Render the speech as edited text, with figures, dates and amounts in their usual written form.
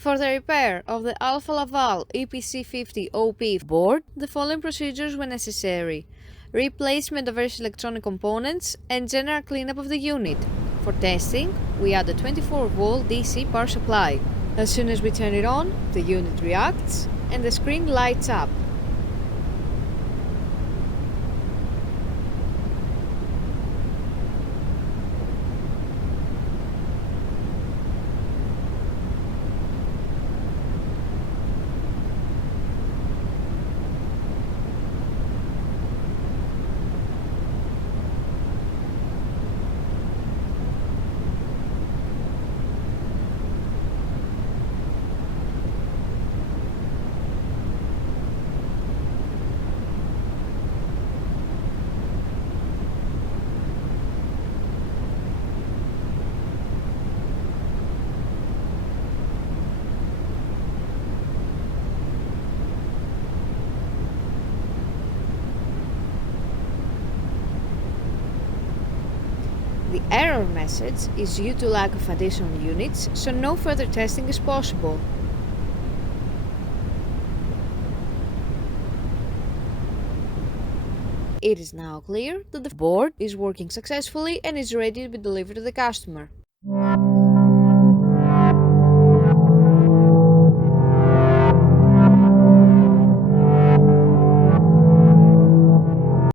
For the repair of the Alfa Laval EPC 50 OP board, the following procedures were necessary: replacement of various electronic components and general cleanup of the unit. For testing, we add a 24-volt DC power supply. As soon as we turn it on, the unit reacts and the screen lights up. The error message is due to lack of additional units, so no further testing is possible. It is now clear that the board is working successfully and is ready to be delivered to the customer.